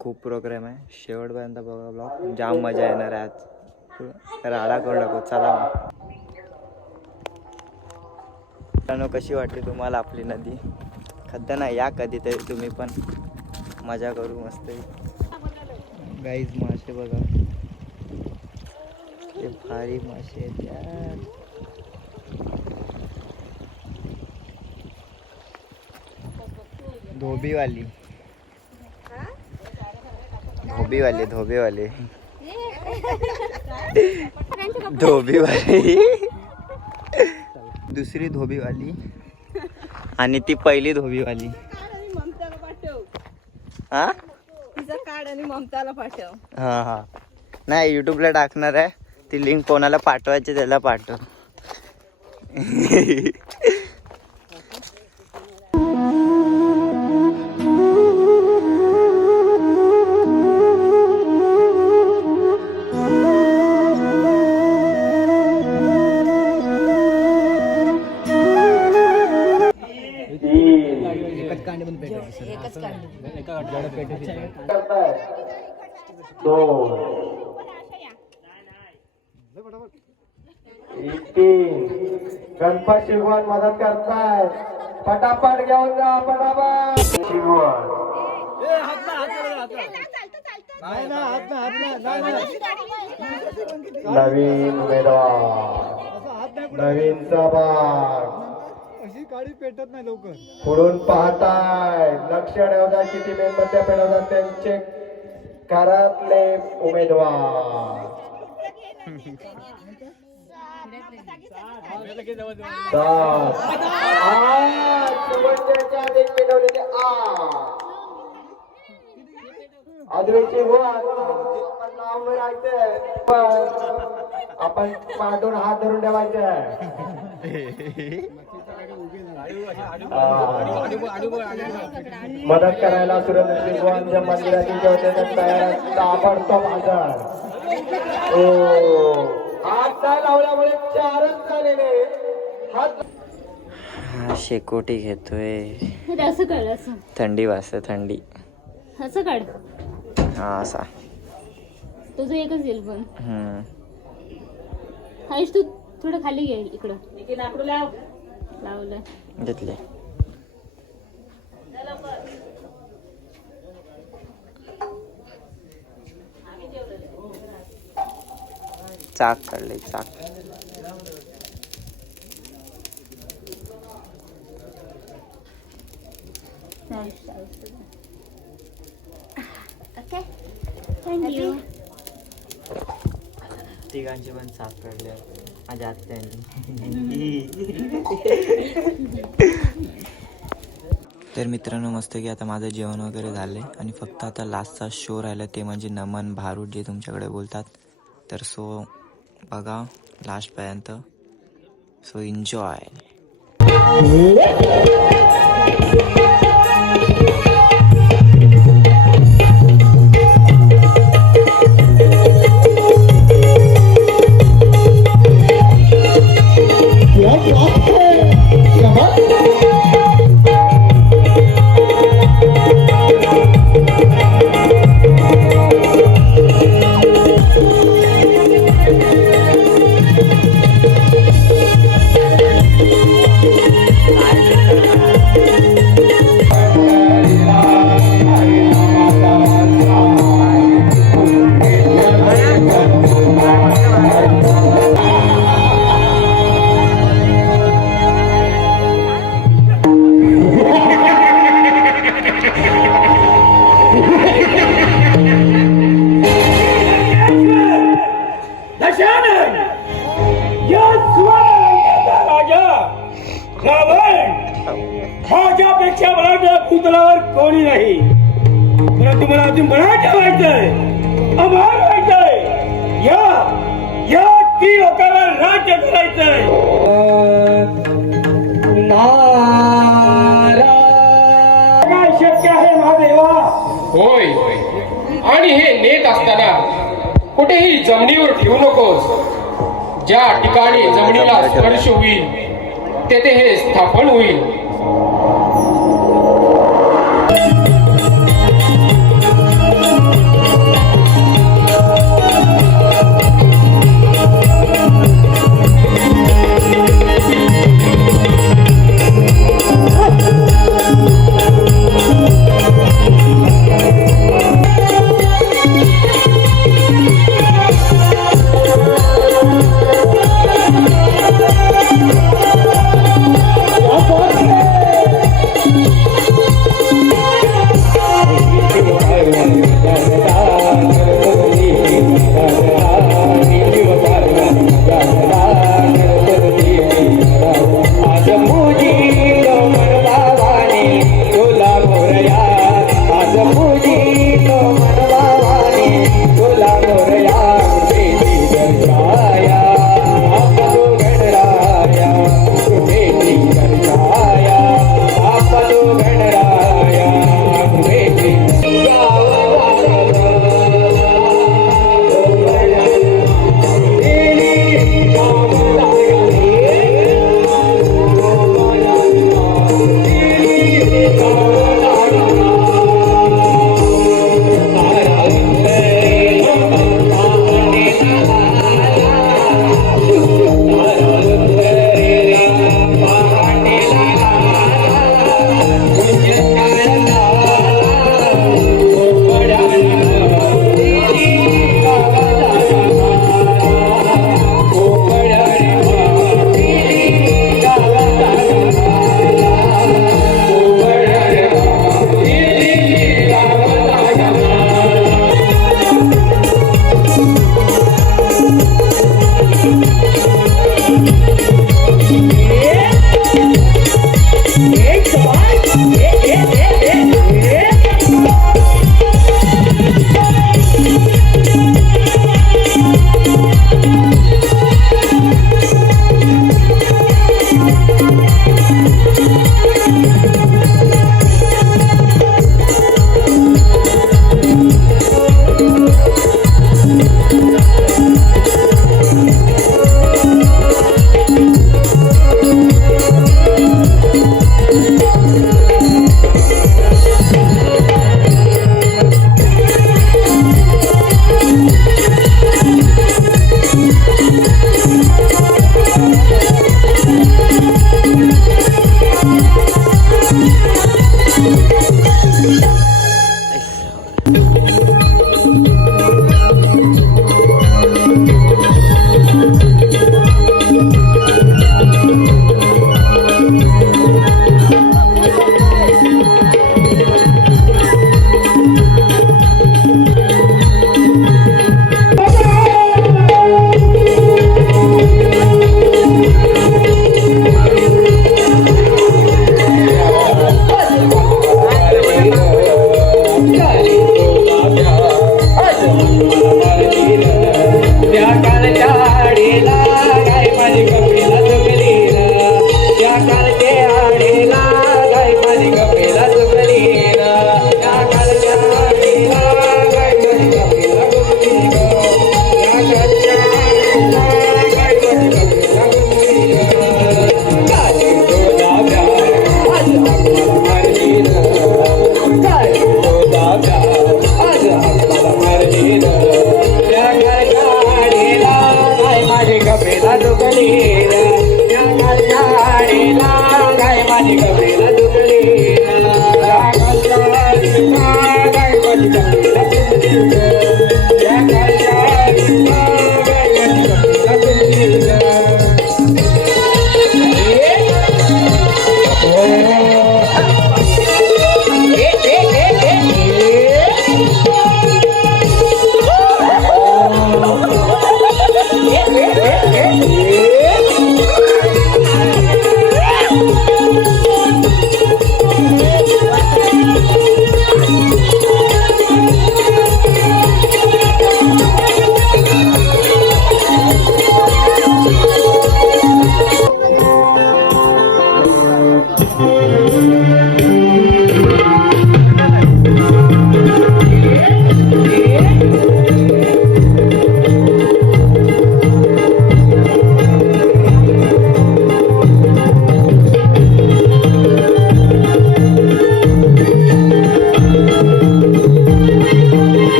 खूप प्रोग्राम आहे, शेवटपर्यंत बघा ब्लॉग, जाम मजा येणार आहे आज. राडा करू नको. चला मग कशी वाटली तुम्हाला आपली नदी? खड्डा नाही, या कधीतरी तुम्ही पण, मजा करू मस्त. गाईज मासे बघा, ते भारी मासे आहेत यार. धोबीवाली धोबीवाले धोबीवाले धोबीवाली दुसरी धोबीवाली आणि ती पहिली धोबीवाली. हा ममताला पाठव. हा हा नाही, युट्यूबला टाकणार आहे ती लिंक. कोणाला पाठवायची त्याला पाठव. गणपत शिगवण मदत करताय. पटापट घेऊन जा, पटापट शिगवण. नवीन उमेदवार, नवीन सहभाग. अशी गाडी पेटत नाही लवकर. पुढून पाहताय, लक्ष ठेवता किती मेणबत्त्या पेटवतात त्यांचे घरातले उमेदवार. आपण पाठून हात धरून ठेवायचे. मदत करायला सुरेंद्र शिगवानच्या मंदिराची जेवणाच्या तयार ताबडतोब हजर. हात नाही लावल्यामुळे 4च झालेले. हा शेकोटी घेतोय. असं काढ, असं थंडी वाजते, थंडी. असं काढ. हा असा तुझं एकच येईल पण. हायश तू थोडं खाली घे इकडं. लावलं घेतले. चाक काढले, चाक. Okay, thank you. तिघांची पण चाक काढले माझ्या आत्याने. तर मित्रांनो, मस्त की आता माझं जेवण वगैरे झाले आणि फक्त आता लास्टचा शो राहिला, ते म्हणजे नमन भारूड जे तुमच्याकडे बोलतात. तर सो बघा लास्टपर्यंत. So enjoy. माझ्यापेक्षा मला पुतळावर कोणी नाही, परंतु मला अजून बळा ठेवायचंय, अभार व्हायचंय. या ती लोकांना राज्य करायचंय. काय शक्य आहे महादेवा? होय, आणि हे नेत असताना कुठेही जमिनीवर ठेवू नकोस. ज्या ठिकाणी जमिनीला स्पर्श होईल तेथे हे स्थापन होईल.